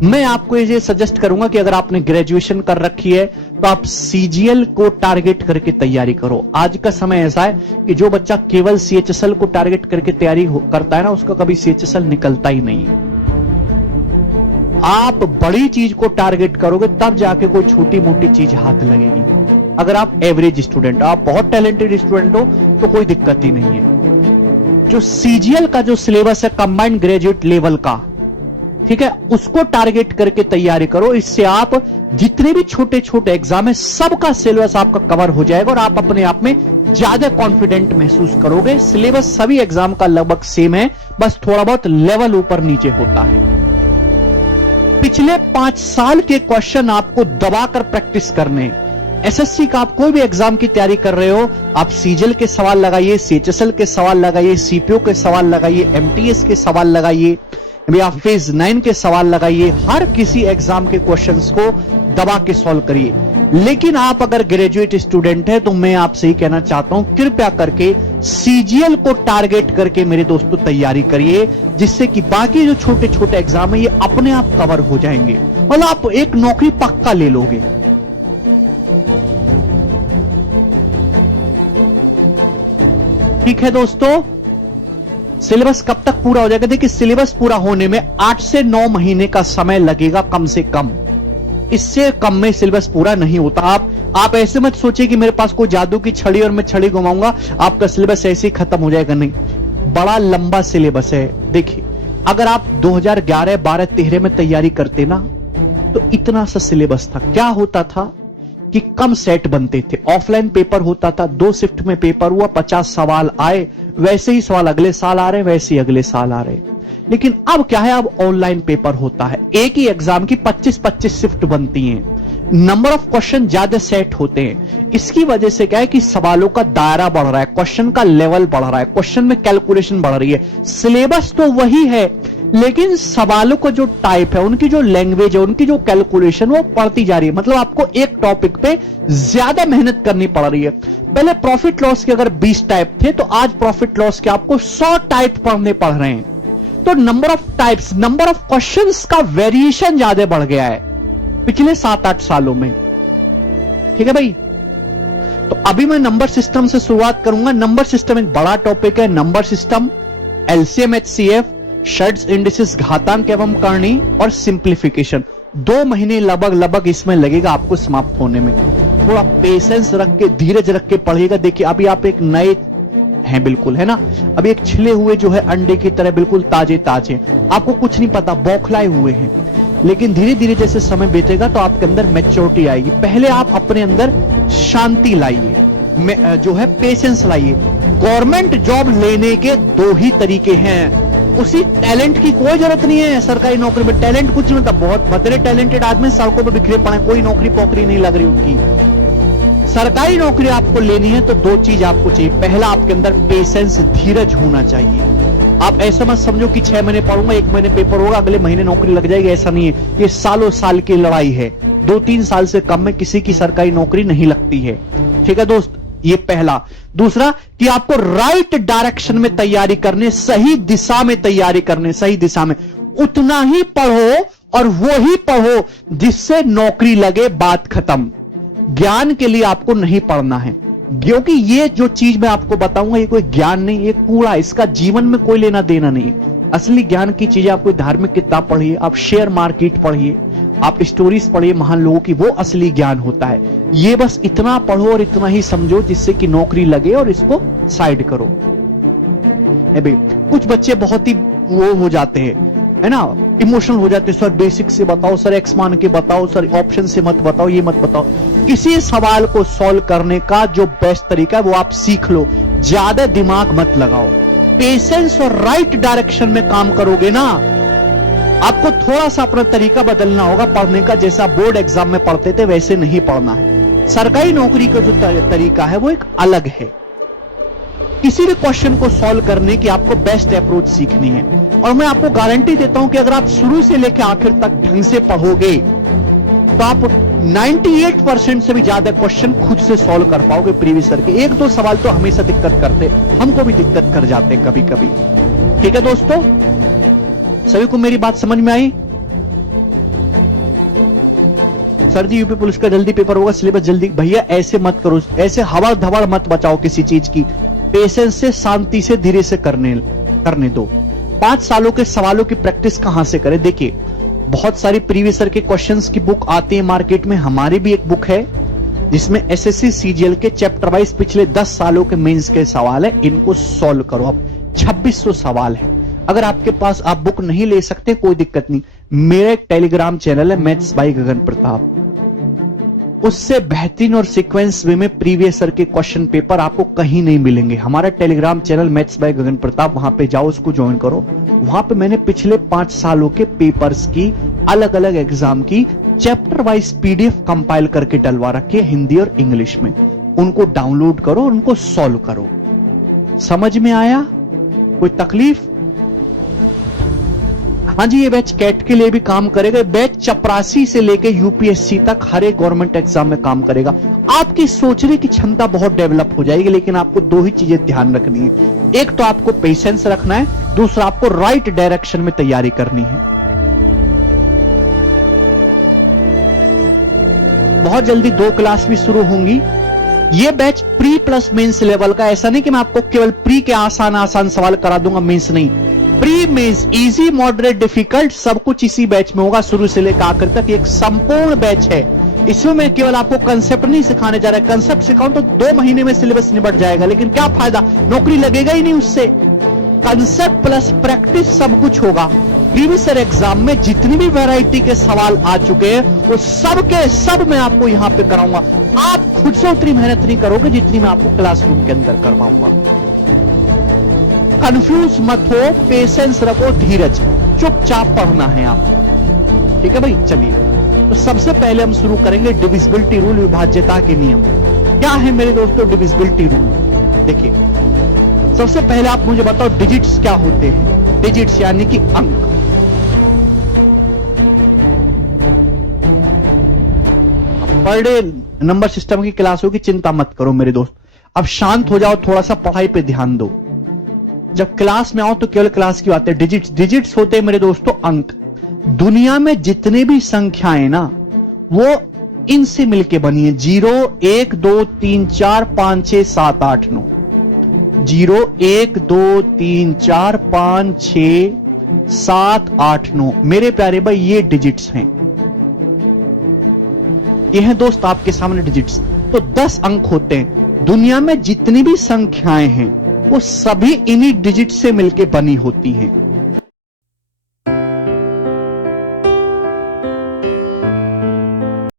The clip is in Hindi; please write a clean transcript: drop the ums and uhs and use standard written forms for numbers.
मैं आपको ये सजेस्ट करूंगा कि अगर आपने ग्रेजुएशन कर रखी है तो आप सीजीएल को टारगेट करके तैयारी करो। आज का समय ऐसा है कि जो बच्चा केवल सीएचएसएल को टारगेट करके तैयारी करता है ना, उसका कभी सीएचएसएल निकलता ही नहीं है। आप बड़ी चीज को टारगेट करोगे तब जाके कोई छोटी मोटी चीज हाथ लगेगी। अगर आप एवरेज स्टूडेंट, आप बहुत टैलेंटेड स्टूडेंट हो तो कोई दिक्कत ही नहीं है। जो सीजीएल का जो सिलेबस है कंबाइंड ग्रेजुएट लेवल का, ठीक है, उसको टारगेट करके तैयारी करो। इससे आप जितने भी छोटे छोटे एग्जाम है सबका सिलेबस आपका कवर हो जाएगा और आप अपने आप में ज्यादा कॉन्फिडेंट महसूस करोगे। सिलेबस सभी एग्जाम का लगभग सेम है, बस थोड़ा बहुत लेवल ऊपर नीचे होता है। पिछले 5 साल के क्वेश्चन आपको दबाकर प्रैक्टिस करने। एसएससी का आप कोई भी एग्जाम की तैयारी कर रहे हो, आप सीजीएल के सवाल लगाइए, सीएचएसएल के सवाल लगाइए, सीपीओ के सवाल लगाइए, एमटीएस के सवाल लगाइए, या फेज 9 के सवाल लगाइए। हर किसी एग्जाम के क्वेश्चंस को दबा के सॉल्व करिए। लेकिन आप अगर ग्रेजुएट स्टूडेंट है तो मैं आपसे ही कहना चाहता हूं, कृपया करके सीजीएल को टारगेट करके मेरे दोस्तों तैयारी करिए, जिससे कि बाकी जो छोटे छोटे एग्जाम है ये अपने आप कवर हो जाएंगे। मतलब आप एक नौकरी पक्का ले लोगे। ठीक है दोस्तों, सिलेबस कब तक पूरा हो जाएगा? देखिए, सिलेबस पूरा होने में 8 से 9 महीने का समय लगेगा कम से कम। इससे कम में सिलेबस पूरा नहीं होता। आप ऐसे मत सोचिए कि मेरे पास कोई जादू की छड़ी और मैं छड़ी घुमाऊंगा आपका सिलेबस ऐसे ही खत्म हो जाएगा। नहीं, बड़ा लंबा सिलेबस है। देखिए, अगर आप 2011, 12, 13 में तैयारी करते ना तो इतना सा सिलेबस था। क्या होता था कि कम सेट बनते थे, ऑफलाइन पेपर होता था, 2 शिफ्ट में पेपर हुआ, 50 सवाल आए, वैसे ही सवाल अगले साल आ रहे, वैसे ही अगले साल आ रहे। लेकिन अब क्या है, अब ऑनलाइन पेपर होता है, एक ही एग्जाम की 25-25 शिफ्ट बनती हैं, नंबर ऑफ क्वेश्चन ज्यादा सेट होते हैं। इसकी वजह से क्या है कि सवालों का दायरा बढ़ रहा है, क्वेश्चन का लेवल बढ़ रहा है, क्वेश्चन में कैलकुलेशन बढ़ रही है। सिलेबस तो वही है लेकिन सवालों का जो टाइप है, उनकी जो लैंग्वेज है, उनकी जो कैलकुलेशन वो बढ़ती जा रही है। मतलब आपको एक टॉपिक पे ज्यादा मेहनत करनी पड़ रही है। पहले प्रॉफिट लॉस के अगर 20 टाइप थे तो आज प्रॉफिट लॉस के आपको 100 टाइप पढ़ने पड़ रहे हैं। तो number of types, number of questions का वेरिएशन ज्यादा बढ़ गया है पिछले 7-8 सालों में। ठीक है भाई, तो अभी मैं नंबर सिस्टम से शुरुआत करूंगा। नंबर सिस्टम एक बड़ा टॉपिक है। Number system, LCM, HCF, shirts, indices, घातांक एवं करणी और सिंप्लीफिकेशन। 2 महीने लगभग इसमें लगेगा आपको समाप्त होने में। थोड़ा पेशेंस रख के, धीरज रख के पढ़िएगा। देखिए, अभी आप एक नए हैं बिल्कुल, है ना, अभी एक छिले हुए जो है अंडे की तरह बिल्कुल ताजे, आपको कुछ नहीं पता, बौखलाए हुए हैं। लेकिन धीरे धीरे जैसे समय बीतेगा तो आपके अंदर मैच्योरिटी आएगी। पहले आप अपने अंदर शांति लाइए, जो है पेशेंस लाइए। गवर्नमेंट जॉब लेने के 2 ही तरीके हैं। उसी टैलेंट की कोई जरूरत नहीं है। सरकारी नौकरी में टैलेंट कुछ नहीं होता। बहुत बड़े टैलेंटेड आदमी सड़कों पर बिखरे पड़े, कोई नौकरी पोकरी नहीं लग रही उनकी। सरकारी नौकरी आपको लेनी है तो 2 चीज आपको चाहिए। पहला, आपके अंदर पेशेंस, धीरज होना चाहिए। आप ऐसा मत समझो कि 6 महीने पढ़ूंगा, 1 महीने पेपर होगा, अगले महीने नौकरी लग जाएगी। ऐसा नहीं है, ये सालों साल की लड़ाई है। 2-3 साल से कम में किसी की सरकारी नौकरी नहीं लगती है। ठीक है दोस्त, ये पहला। दूसरा कि आपको राइट डायरेक्शन में तैयारी करने, सही दिशा में तैयारी करने, सही दिशा में उतना ही पढ़ो और वो ही पढ़ो जिससे नौकरी लगे, बात खत्म। ज्ञान के लिए आपको नहीं पढ़ना है, क्योंकि ये जो चीज मैं आपको बताऊंगा ये कोई ज्ञान नहीं, ये कूड़ा, इसका जीवन में कोई लेना देना नहीं। असली ज्ञान की चीजें आप कोई धार्मिक किताब पढ़िए, आप शेयर मार्केट पढ़िए, आप स्टोरीज पढ़िए महान लोगों की, वो असली ज्ञान होता है। ये बस इतना पढ़ो और इतना ही समझो जिससे कि नौकरी लगे और इसको साइड करो। भाई, कुछ बच्चे बहुत ही वो हो जाते हैं, है ना, इमोशनल हो जाते हैं। सर बेसिक से बताओ, सर एक्स मान के बताओ, सर ऑप्शन से मत बताओ, ये मत बताओ। किसी सवाल को सॉल्व करने का जो बेस्ट तरीका है वो आप सीख लो, ज्यादा दिमाग मत लगाओ। पेशेंस और राइट डायरेक्शन में काम करोगे ना, आपको थोड़ा सा अपना तरीका बदलना होगा पढ़ने का। जैसा बोर्ड एग्जाम में पढ़ते थे वैसे नहीं पढ़ना है। सरकारी नौकरी का जो तरीका है वो एक अलग है। किसी भी क्वेश्चन को सॉल्व करने की आपको बेस्ट अप्रोच सीखनी है। और मैं आपको गारंटी देता हूं कि अगर आप शुरू से लेकर आखिर तक ढंग से पढ़ोगे तो आप 98% से भी ज्यादा क्वेश्चन खुद से सॉल्व कर पाओगे प्रीवियस ईयर के। 1-2 सवाल तो हमेशा दिक्कत करते, हमको भी दिक्कत कर जाते हैं कभी कभी। ठीक है दोस्तों, सभी को मेरी बात समझ में आई? सर जी यूपी पुलिस का जल्दी पेपर होगा, सिलेबस जल्दी। भैया ऐसे मत करो, ऐसे हवा धवड़ मत बचाओ किसी चीज की। पेशेंस से, शांति से, धीरे से करने दो। 5 सालों के सवालों की प्रैक्टिस कहां से करें? देखिए बहुत सारी प्रीवियस ईयर के क्वेश्चंस की बुक आती है मार्केट में। हमारी भी एक बुक है जिसमें एसएससी सीजीएल के चैप्टर वाइज पिछले 10 सालों के मेंस के सवाल है, इनको सॉल्व करो। अब 2600 सवाल है। अगर आपके पास आप बुक नहीं ले सकते कोई दिक्कत नहीं, मेरा एक टेलीग्राम चैनल है मैथ्स बाय गगन प्रताप, उससे बेहतरीन और सीक्वेंस वे में प्रीवियस ईयर के क्वेश्चन पेपर आपको कहीं नहीं मिलेंगे। हमारा टेलीग्राम चैनल मैथ्स बाय गगन प्रताप, वहां पे जाओ, उसको ज्वाइन करो। वहां पे मैंने पिछले 5 सालों के पेपर्स की, अलग अलग एग्जाम की चैप्टर वाइज पीडीएफ कंपाइल करके डलवा रखी है हिंदी और इंग्लिश में। उनको डाउनलोड करो, उनको सॉल्व करो। समझ में आया? कोई तकलीफ? हाँ जी, ये बैच कैट के लिए भी काम करेगा। बैच चपरासी से लेके यूपीएससी तक हर एक गवर्नमेंट एग्जाम में काम करेगा। आपकी सोचने की क्षमता बहुत डेवलप हो जाएगी, लेकिन आपको 2 ही चीजें ध्यान रखनी है। एक तो आपको पेशेंस रखना है, दूसरा आपको राइट डायरेक्शन में तैयारी करनी है। बहुत जल्दी 2 क्लास भी शुरू होंगी। ये batch pre plus mains level का, ऐसा नहीं कि मैं आपको केवल प्री के आसान सवाल करा दूंगा, मेंस नहीं। Pre mains, easy, moderate, difficult, सब कुछ इसी बैच में होगा शुरू से लेकर आखिर तक। एक संपूर्ण बैच है। इसमें मैं केवल आपको कंसेप्ट नहीं सिखाने जा रहा है। कंसेप्ट सिखाऊं तो 2 महीने में सिलेबस निपट जाएगा, लेकिन क्या फायदा, नौकरी लगेगा ही नहीं उससे। कंसेप्ट प्लस प्रैक्टिस सब कुछ होगा। प्रीवियस ईयर एग्जाम में जितनी भी वैरायटी के सवाल आ चुके हैं वो सब के सब मैं आपको यहां पे कराऊंगा। आप खुद से उतनी मेहनत नहीं करोगे जितनी मैं आपको क्लासरूम के अंदर करवाऊंगा। कंफ्यूज मत हो, पेशेंस रखो, धीरज, चुपचाप पढ़ना है आपको। ठीक है भाई, चलिए। तो सबसे पहले हम शुरू करेंगे डिविजिबिलिटी रूल, विभाज्यता के नियम। क्या है मेरे दोस्तों डिविजिबिलिटी रूल? देखिए सबसे पहले आप मुझे बताओ डिजिट्स क्या होते हैं? डिजिट्स यानी कि अंक। पर डे नंबर सिस्टम की क्लासों की चिंता मत करो मेरे दोस्त। अब शांत हो जाओ, थोड़ा सा पढ़ाई पे ध्यान दो। जब क्लास में आओ तो केवल क्लास की बात है। डिजिट्स होते हैं मेरे दोस्तों अंक। दुनिया में जितने भी संख्याएं ना वो इनसे मिलके बनी है। 0 1 2 3 4 5 6 7 8 9। 0 1 2 3 4 5 6 7 8 9। मेरे प्यारे भाई ये डिजिट्स हैं। ये है दोस्त आपके सामने डिजिट्स। तो 10 अंक होते हैं। दुनिया में जितनी भी संख्याएं हैं वो सभी इन्हीं डिजिट से मिलके बनी होती हैं।